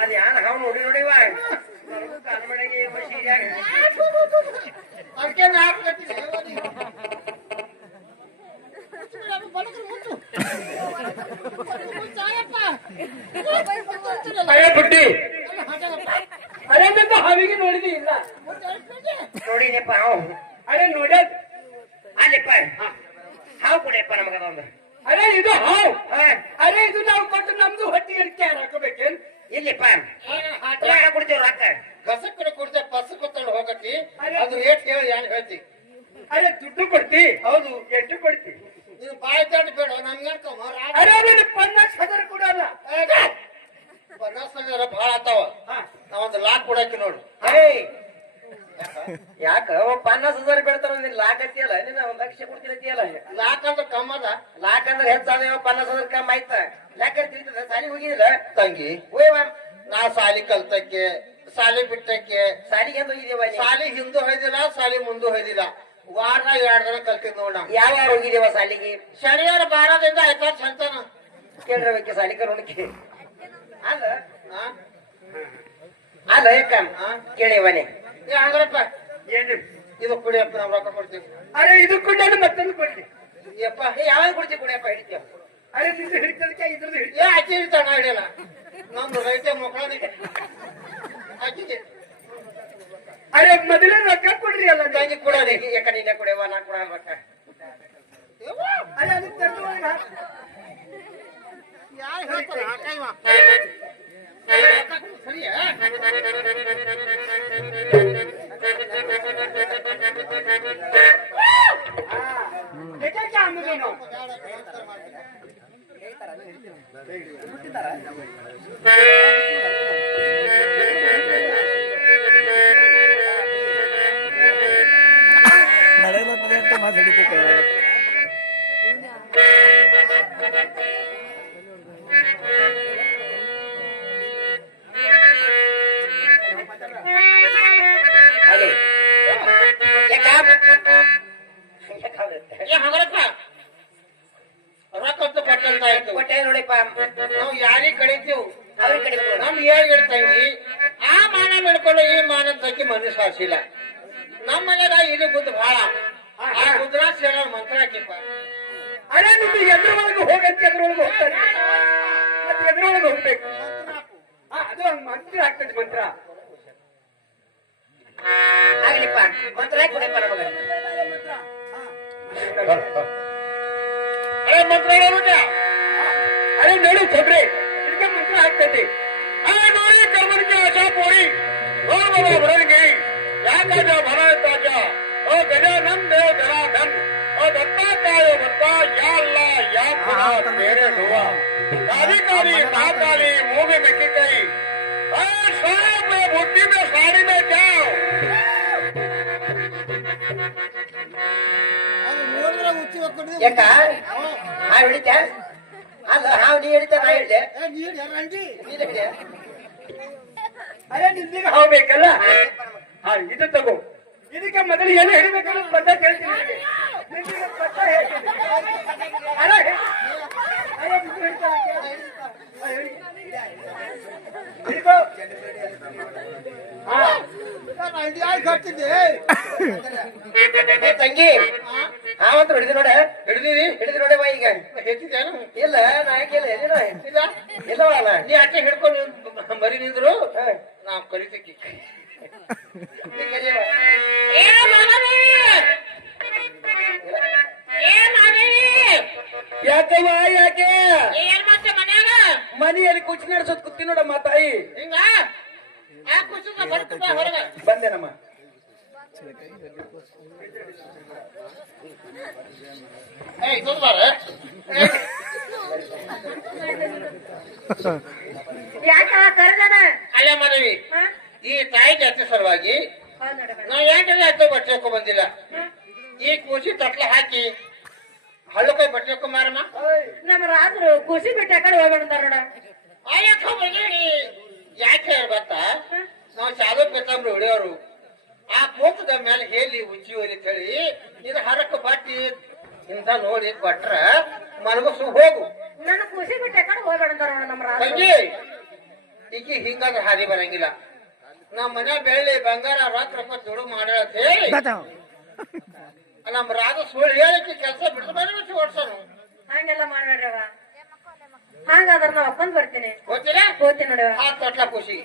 ಅದ್ ಯಾರ ಹಾವ್ ನೋಡಿ ನೋಡಿವ ಕನ್ಮಡಿಗೆ ಅರೆ ಬುಟ್ಟಿ ಅರೆ ಅಂತ ಹಾವಿಗೆ ನೋಡಿದಿ ಇಲ್ಲ ನೋಡಿನಪ್ಪ ಹಾವು ಅರೆ ನೋಡ ಅಲ್ಲಪ್ಪ ಹಾವು ಕೊಡಿಯಪ್ಪ ನಮಗದೊಂದು ಅರೆ ಇದು ಹಾವು ಅರೆ ಇದು ನಾವು ಕೊಟ್ಟು ನಮ್ದು ಹೊಟ್ಟಿಗೆ ಕ್ಯಾರ್ ಹಾಕಬೇಕೇನ್ ಇಲ್ಲಿಪ್ಪ ಕೊಡ್ತೀವಿ ರೊಕ್ಕ ಕಸಕ್ಕಡೆ ಕೊಡ್ತೇವೆ ಪಸ ಕೊತ್ತಳು ಹೋಗತಿ ಅದು ಏಟ್ ಹೇಳಿ ಏನ್ ಹೇಳ್ತಿ ಅರೆ ದುಡ್ಡು ಕೊಡ್ತಿ ಹೌದು ಎಷ್ಟು ಕೊಡ್ತಿ ನೀನು ಬಾಯಿ ದಾಟಿ ಬೇಡ ನಮ್ಗೆ ಅರೆ ಅವನು 50,000 ಕೊಡಲ್ಲ 50,000 ಭಾಳ ಆತಾವ ನಾವೊಂದು ಲಾಕ್ ಕೊಡಾಕಿ ನೋಡು ಯಾಕ 50,000 ಬೇಡ್ತಾರ ನೀನ್ ಲಾಕ್ ಅಂತೀಯಲ್ಲ ನೀನ್ 1,00,000 ಕೊಡ್ತಿರತಿಯಲ್ಲ ಲಾಕ್ ಅಂದ್ರೆ ಕಮ್ಮ ಅದ ಲಾಕ್ ಅಂದ್ರೆ ಹೆಚ್ಚಾದ 50,000 ಕಮ್ಮಿ ಆಯ್ತ ಲಾಕ್ ತಿಳಿತದ ಸಾಲಿ ಹೋಗಿದಿಲ್ಲ ತಂಗಿ ನಾ ಸಾಲಿ ಕಲ್ತಕ್ಕೆ ಸಾಲಿ ಬಿಟ್ಟಕ್ಕೆ ಸಾಲಿಗೆ ಎಂದು ಹೋಗಿದೇವ ಸಾಲಿ ಹಿಂದೂ ಹೊಯ್ದಿಲ್ಲ ಸಾಲಿ ಮುಂದೂ ಹೊಯ್ದಿಲ್ಲ ವಾರದಾಗ 2 ದಿನ ಕಲ್ತಿದ್ ನೋಡ ಯಾವ ಹೋಗಿದೇವ ಸಾಲಿಗೆ ಶನಿವಾರ 12ದಿಂದ ಆಯ್ತಾ ಚಂತನ ಕೇಳ್ರಬೇಕೆ ಸಾಲಿ ಕರೋಣಕ್ಕೆ ಅಲ್ಲ ಅಲ್ಲ ಯಾಕ ಕೇಳಿವನೆ ಹಂಗ್ರಪ್ಪ ಏನು ಇದು ಕುಡಿಯಪ್ಪ ನಾವ್ ರೊಕ್ಕ ಕೊಡ್ತೀವಿ ಅರೆ ಇದು ಕೊಟ್ಟು ಮತ್ತೊಂದು ಕೊಡ್ಲಿ ಯಪ್ಪ ಯಾವಾಗ ಕೊಡ್ತೀವಿ ಕುಡಿಯಪ್ಪ ಹಿಡಿತೇವ ಅರೆ ನಿಂದು ಹಿಡಿತದಕ್ಕೆ ಇದ್ರದ್ದು ಹಿಡಿ ಅಕ್ಕಿ ಹಿಡಿತಾಳ ನಾ ಹಿಡಿಯಲ್ಲ ನಮ್ದು ರೈತ ಮಕ್ಕಳಿಗೆ ಅಕ್ಕಿಗೆ ಅರೆ ಮೊದಲೇ ರೊಕ್ಕ ಕೊಡ್ರಿ ಅಲ್ಲ ತಂಗಿ ಕೊಡೋದು ಯಾಕ ನೀನೆ ಕುಡಿಯವ ನಾ ಕೊಡ ರೊಕ್ಕ ಅರೆ ಅದು ತರುವಾಗ ಯಾರು ಹೇಳ್ತಾರ ಸರಿಯಾ ಯಾಕೆ ಅನ್ನೋದು ನಾವು ನಡೆಯಲತ್ತದೆ ಅಂತ ಮಾತಾಡಿತು ರೊಕ್ಕ ಕೊಟ್ಟಂತಾಯ್ತು ಕೊಟ್ಟೆ ನೋಡಿಪ್ಪ ನಾವು ಯಾರಿಗೆ ಕಳಿತೀವ್ ಅವ್ರಿಗೆ ಕಡಿಮೆ ನಮ್ ಹೇಳಿ ತಂಗಿ ಆ ಮಾನ ಬಿಡ್ಕೊಂಡು ಈ ಮಾನ ತಂಗಿ ಮನಸ್ಸು ಸಾರಿಸಿಲ್ಲ ನಮ್ಮ ಮನೆಗ ಇದು ಬುದ್ಧ ಭಾಳ ಗುಜರಾತ್ ಸೇರೋ ಮಂತ್ರ ಹಾಕಿಪ್ಪ ಅರೆ ನಿಮ್ದು ಎದ್ರೊಳಗೆ ಹೋಗಂತ ಎದ್ರೊಳಗೆ ಹೋಗ್ತಾರೆ ಮತ್ತೆ ಎದ್ರೊಳಗೆ ಹೋಗ್ಬೇಕು ಅದು ಹಂಗ ಮಂತ್ರ ಆಗ್ತದೆ ಮಂತ್ರ ಆಗ್ಲಿಪ್ಪ ಮಂತ್ರ ಕೊಡಪ್ಪ ನಮಗ ಅರೆ ಮಂತ್ರ ಹೇಳುದ ಅರೆ ನೋಡು ಕೊಬ್ರೆ ಇದಕ್ಕೆ ಮಂತ್ರ ಆಗ್ತದೆ ಅರೆ ನೋಡಿ ಕರ್ಮನಿಗೆ ಆಶಾ ಪೋರಿ ಓ ಬಾಬಾ ಬರೋರಿಗೆ ಯಾಕಾಜ ಭರ ತಾಜ ಓ ಗಜಾನನ್ ದೇವ್ ಜನಾರ್ದನ್ ಓ ದತ್ತಾತ್ರೇಯ ಭಕ್ತ ಯಾ ಅಲ್ಲ ಯಾ ಪುನಃ ಬೇರೆ ಧುವ काली काली महाकाली मुंह में मिट्टी गई साहब में बुद्धि में साड़ी में जाओ ಯಾಕ ಹಾವು ಹಿಡಿತ ಅಲ್ಲ ಹಾವು ನೀ ಹಿಡಿತ ನಾ ಹಿಡ್ದೆ ನೀನ್ ಹಿಡ್ದೆ ಅರೆ ನಿಂದಿಗೆ ಹಾವು ಬೇಕಲ್ಲ ಹಾ ಇದು ತಗೋ ಇದಕ್ಕೆ ಮೊದಲು ಏನು ಹಿಡಿಬೇಕಲ್ಲ ಪದ್ಧತಿ ಹೇಳ್ತೀನಿ ನಿಂದಿಗೆ ಪದ್ಧ ಹೇಳ್ತೀನಿ ಅರೆ ಅರೆ ಇದು ಹಿಡಿಕೋ ತಂಗಿ ಹಾವಂತ ಹಿಡಿದು ನೋಡ ಹಿಡಿದು ನೋಡವ ಈಗ ಹೆಚ್ಚಿದೇನು ಇಲ್ಲ ನಾ ಯಾಕೆ ಇಲ್ಲ ಇಲ್ಲ ಇಲ್ಲವಲ್ಲ ನೀ ಅಟ್ಟೆ ಹಿಡ್ಕೊಂಡು ಬರೀ ನಿಂದ್ರು ನಾವು ಕರಿತೀವಿ ಯಾಕವ್ವ ಯಾಕೆ ಮನ್ಯಾಗ ಮನೆಯಲ್ಲಿ ಕುಚ್ಚಿ ನಡೆಸೋದ್ ಕುತ್ತಿ ನೋಡಮ್ಮ ತಾಯಿ ಹಿಂಗ ಹೊರಗ ಬಂದೇನಮ್ಮ ಅಲ್ಲ ಮನವಿ ಈ ತಾಯಿ ಜಾತಿ ಸಲುವಾಗಿ ನಾವು ಯಾಕೆ ಹತ್ತು ಬಟ್ಟೆ ಹಾಕೋ ಬಂದಿಲ್ಲ ಈ ಕೂಸಿ ತಟ್ಲ ಹಾಕಿ ಹಳ್ಳಕಾಯಿ ಬಟ್ಟೆ ಹಾಕೋ ಮಾರಮ್ಮ ನಮ್ಮ ರಾತ್ರು ಖುಷಿ ಬಿಟ್ಟು ಕಡೆ ಹೋಗ್ಬಿಡ್ತಾರ ನೋಡ ಯಾಕೆ ಬಂದೇಳಿ ಯಾಕೆ ಗೊತ್ತಾ ನಾವು ಚಾಲು ಪೇತಾಮ್ರಿ ಹೊಡೆಯೋರು ಆ ಪೋತದ ಮೇಲೆ ಹೇಳಿ ಉಜ್ಜಿ ಹೋಲಿ ಹೇಳಿ ಇದು ಹರಕ ಬಟ್ಟಿ ಅಂತ ನೋಡಿ ಕೊಟ್ರ ಮನಗಸು ಹೋಗು. ನನ್ನ ಖುಷಿ ಬಿಟ್ಟು ಯಾಕಡೆ ಹೋಗ್ಬೇಡ ಅಂತಾರ ನೋಡ ನಮ್ಮ ರಾತ್ರಿ. ತಂಗಿ ಈಕಿ ಹಿಂಗಾದ್ರೆ ಹಾದಿ ಬರಂಗಿಲ್ಲ. ನಮ್ಮ ಮನೆ ಬೆಳ್ಳಿ ಬಂಗಾರ ರೊಕ್ಕ ದುಡು ಮಾಡ್ಯಾಳ ಅಂತ ಹೇಳಿ ನಮ್ಮ ರಾಧ ಸುಳ್ಳು ಹೇಳಿಕೆ ಕೆಲಸ ಬಿಟ್ಟು ಬಂದ್ಬಿಟ್ಟು ಓಡ್ಸೋನು. ಹಂಗೆಲ್ಲ ಮಾಡ್ಬೇಡ್ರವ. ಹಂಗಾದ್ರ ನಾ ಒಪ್ಕೊಂಡ್ ಬರ್ತೀನಿ. ಗೊತ್ತಿಲ್ಲ ಹೋಗ್ತೀನಿ ನೋಡವ. ಆ ತೊಟ್ಲ ಖುಷಿ.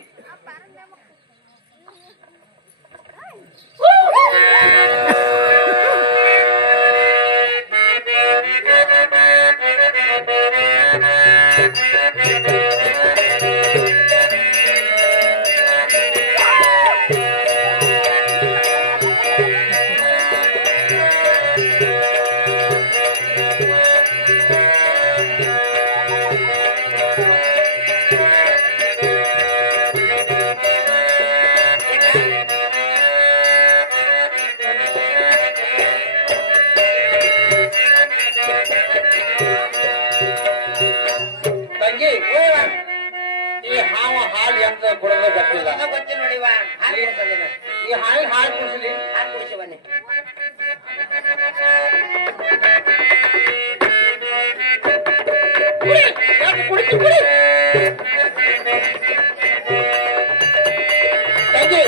ತಂಗಿ ಈ ಹಾವ ಹಾಲು ಎಂತ ಕೊಡೋದು ಗೊತ್ತಿಲ್ಲ. ಗೊತ್ತಿಲ್ಲ ನೋಡಿವ. ಈ ಹಾಲಿಗೆ ಹಾಲು ಕುಡಿಸಲಿ. ಹಾಲು ಕುಡಿಸಿ ಬನ್ನಿ. ತಂಗಿ